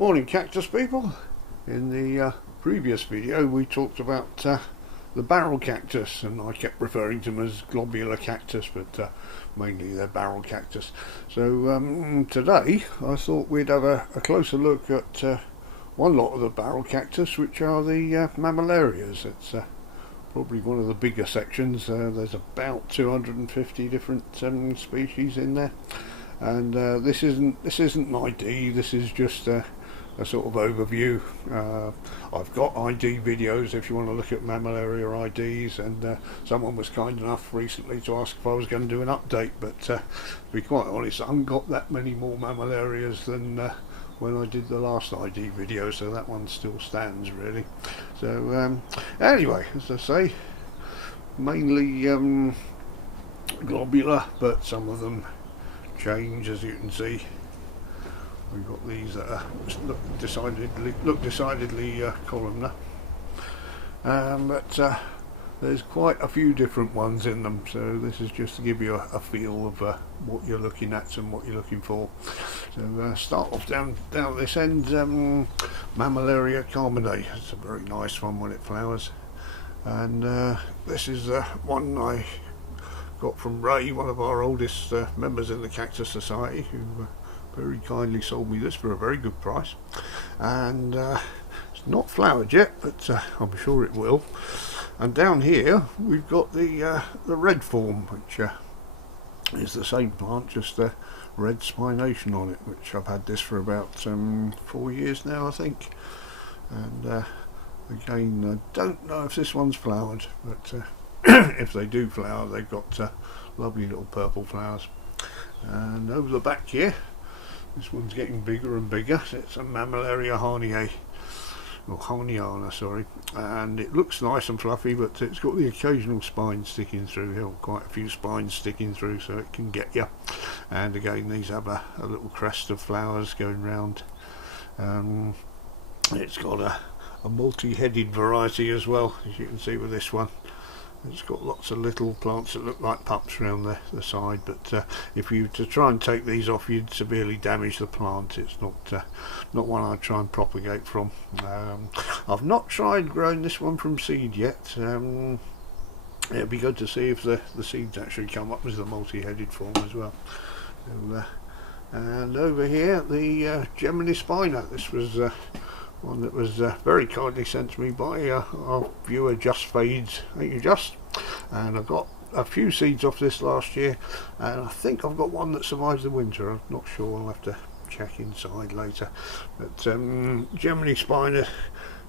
Morning cactus people. In the previous video we talked about the barrel cactus, and I kept referring to them as globular cactus, but mainly they're barrel cactus. So today I thought we'd have a closer look at one lot of the barrel cactus, which are the Mammillarias. It's probably one of the bigger sections. There's about 250 different species in there, and this isn't an ID. This is just a sort of overview. I've got ID videos if you want to look at Mammillaria IDs, and someone was kind enough recently to ask if I was going to do an update, but to be quite honest, I haven't got that many more Mammillarias than when I did the last ID video, so that one still stands really. So anyway, as I say, mainly globular, but some of them change, as you can see. We've got these that look decidedly columnar, but there's quite a few different ones in them, so this is just to give you a feel of what you're looking at and what you're looking for. So start off down at this end. Mammillaria carbonae. It's a very nice one when it flowers, and this is one I got from Ray, one of our oldest members in the Cactus Society, who very kindly sold me this for a very good price. And it's not flowered yet, but I'm sure it will. And down here we've got the red form, which is the same plant, just the red spination on it, which I've had this for about 4 years now, I think. And again, I don't know if this one's flowered, but if they do flower, they've got lovely little purple flowers. And over the back here, this one's getting bigger and bigger. It's a Mammillaria harniae, or harniana, sorry, and it looks nice and fluffy, but it's got the occasional spine sticking through here, quite a few spines sticking through, so it can get you. And again, these have a little crest of flowers going round. It's got a multi-headed variety as well, as you can see with this one. It's got lots of little plants that look like pups around the side, but if you were to try and take these off, you'd severely damage the plant. It's not one I'd try and propagate from. I've not tried growing this one from seed yet. It'd be good to see if the seeds actually come up as the multi-headed form as well. So, and over here, the Gemini spina. This was one that was very kindly sent to me by our viewer Just Fades. Thank you, Just. And I got a few seeds off this last year, and I think I've got one that survives the winter. I'm not sure, I'll have to check inside later. But Gemini spina,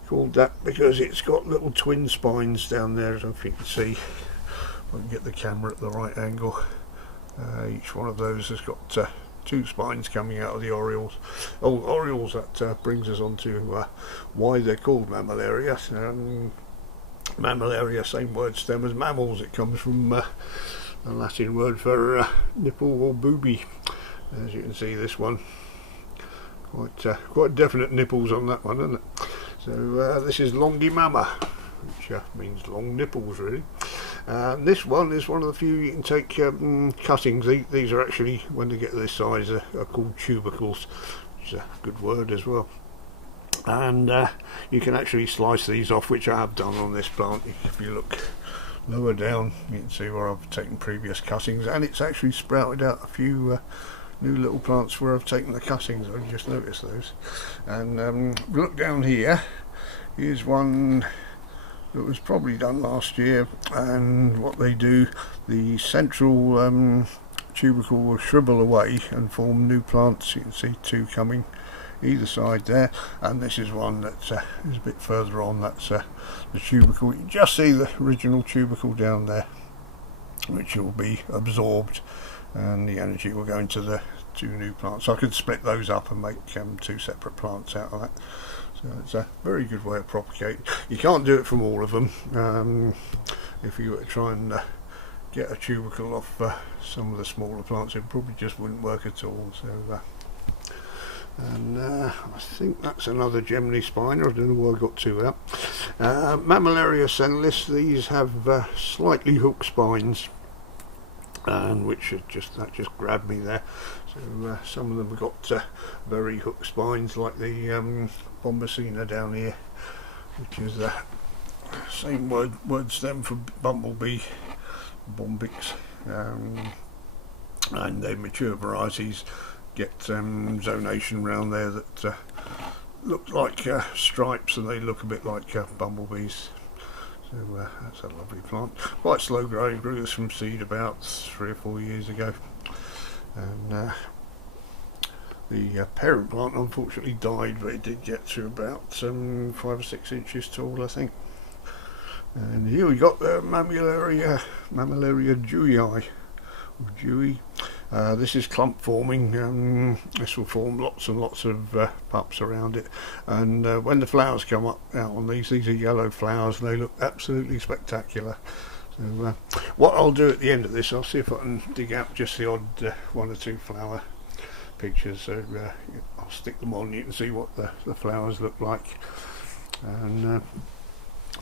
called that because it's got little twin spines down there, as if you can see. If I can get the camera at the right angle. Each one of those has got two spines coming out of the orioles. Orioles, that brings us on to why they're called Mammillaria. Mammillaria, same word stem as mammals. It comes from a Latin word for nipple or booby. As you can see, this one quite definite nipples on that one, isn't it? So this is longimamma, which means long nipples really. This one is one of the few you can take cuttings. These are actually, when they get this size, are called tubercles, which is a good word as well. And you can actually slice these off, which I have done on this plant. If you look lower down, you can see where I've taken previous cuttings, and it's actually sprouted out a few new little plants where I've taken the cuttings. I just noticed those. And look down here, here's one that was probably done last year, and what they do, the central tubercle will shrivel away and form new plants. You can see two coming either side there, and this is one that is a bit further on. That's the tubercle. You can just see the original tubercle down there, which will be absorbed, and the energy will go into the two new plants. So I could split those up and make two separate plants out of that. So it's a very good way of propagating. You can't do it from all of them. If you were to try and get a tubercle off some of the smaller plants, it probably just wouldn't work at all. So, and I think that's another Gemini spina. I don't know why I got two out. Mammillaria senilis. These have slightly hooked spines. and which that just grabbed me there. So some of them have got very hook spines, like the Bombacina down here, which is same word stem for bumblebee, bombyx, and the mature varieties get zonation around there that look like stripes, and they look a bit like bumblebees. So that's a lovely plant. Quite slow growing. Grew this from seed about 3 or 4 years ago, and the parent plant unfortunately died, but it did get to about 5 or 6 inches tall, I think. And here we got the Mammillaria dewey, or dewy. This is clump forming. This will form lots and lots of pups around it, and when the flowers come up out on these are yellow flowers, and they look absolutely spectacular. So what I'll do at the end of this, I'll see if I can dig out just the odd 1 or 2 flower pictures, so I'll stick them on, you can see what the flowers look like. And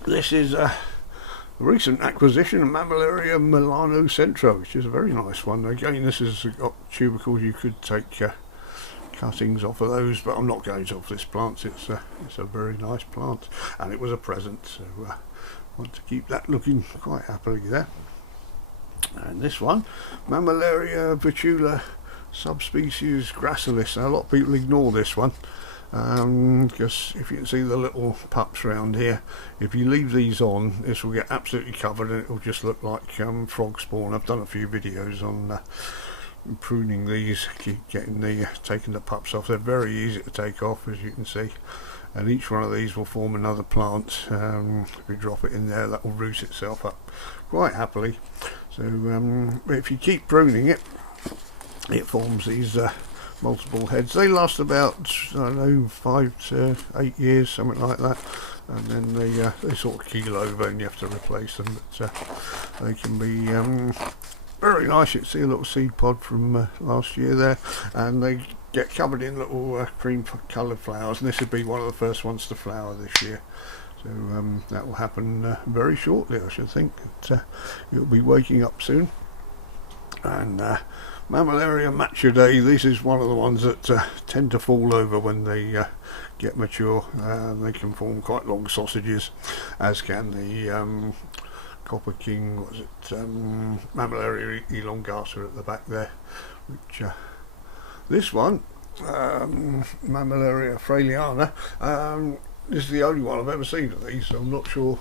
this is a recent acquisition of Mammillaria Milano Centro, which is a very nice one. Again, this has got tubercles. You could take cuttings off of those, but I'm not going to off this plant. It's a very nice plant, and it was a present, so I want to keep that looking quite happily there. And this one, Mammillaria vitula subspecies gracilis. A lot of people ignore this one, because if you can see the little pups around here, if you leave these on, this will get absolutely covered and it will just look like frog spawn. I've done a few videos on pruning these, taking the pups off. They're very easy to take off, as you can see, and each one of these will form another plant. If you drop it in there, that will root itself up quite happily. So if you keep pruning it, it forms these multiple heads. They last about, I don't know, 5 to 8 years, something like that, and then they sort of keel over and you have to replace them. But they can be very nice. You can see a little seed pod from last year there, and they get covered in little cream coloured flowers, and this would be one of the first ones to flower this year. So that will happen very shortly, I should think. It'll be waking up soon. And Mammillaria maturidae, this is one of the ones that tend to fall over when they get mature. They can form quite long sausages, as can the Copper King, what was it, Mammillaria elongata at the back there. Which this one, Mammillaria fraliana, this is the only one I've ever seen of these, so I'm not sure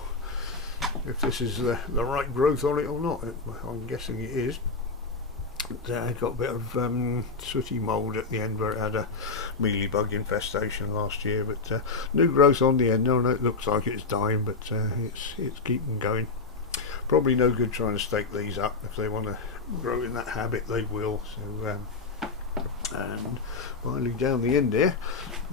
if this is the right growth on it or not. I'm guessing it is. It got a bit of sooty mould at the end where it had a mealybug infestation last year, but new growth on the end. No, it looks like it's dying, but it's keeping going. Probably no good trying to stake these up. If they want to grow in that habit, they will. So and finally down the end here,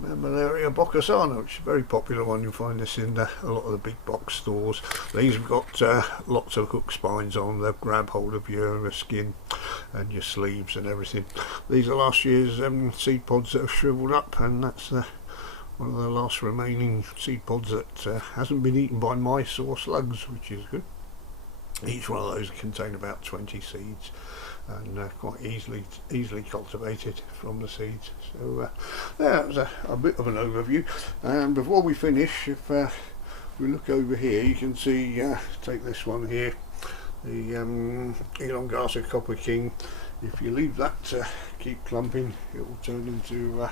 Mammillaria boccasana, which is a very popular one. You'll find this in a lot of the big box stores. These have got lots of hook spines on. They'll grab hold of your skin and your sleeves and everything. These are last year's seed pods that have shriveled up, and that's one of the last remaining seed pods that hasn't been eaten by mice or slugs, which is good. Each one of those contain about 20 seeds, and quite easily cultivated from the seeds. So that was a bit of an overview. And before we finish, if we look over here, you can see, take this one here, the elongata Copper King. If you leave that to keep clumping, it will turn into a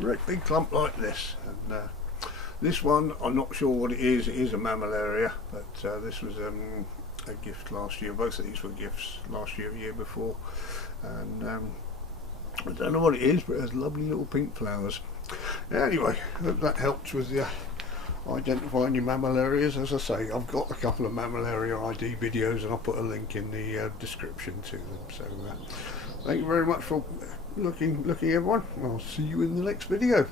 great big clump like this. And this one, I'm not sure what it is. It is a Mammillaria, but this was a gift last year. Both of these were gifts last year, year before, and I don't know what it is, but it has lovely little pink flowers. Anyway, hope that helps with identifying your Mammillarias. As I say, I've got a couple of Mammillaria ID videos, and I'll put a link in the description to them. So thank you very much for looking everyone. I'll see you in the next video.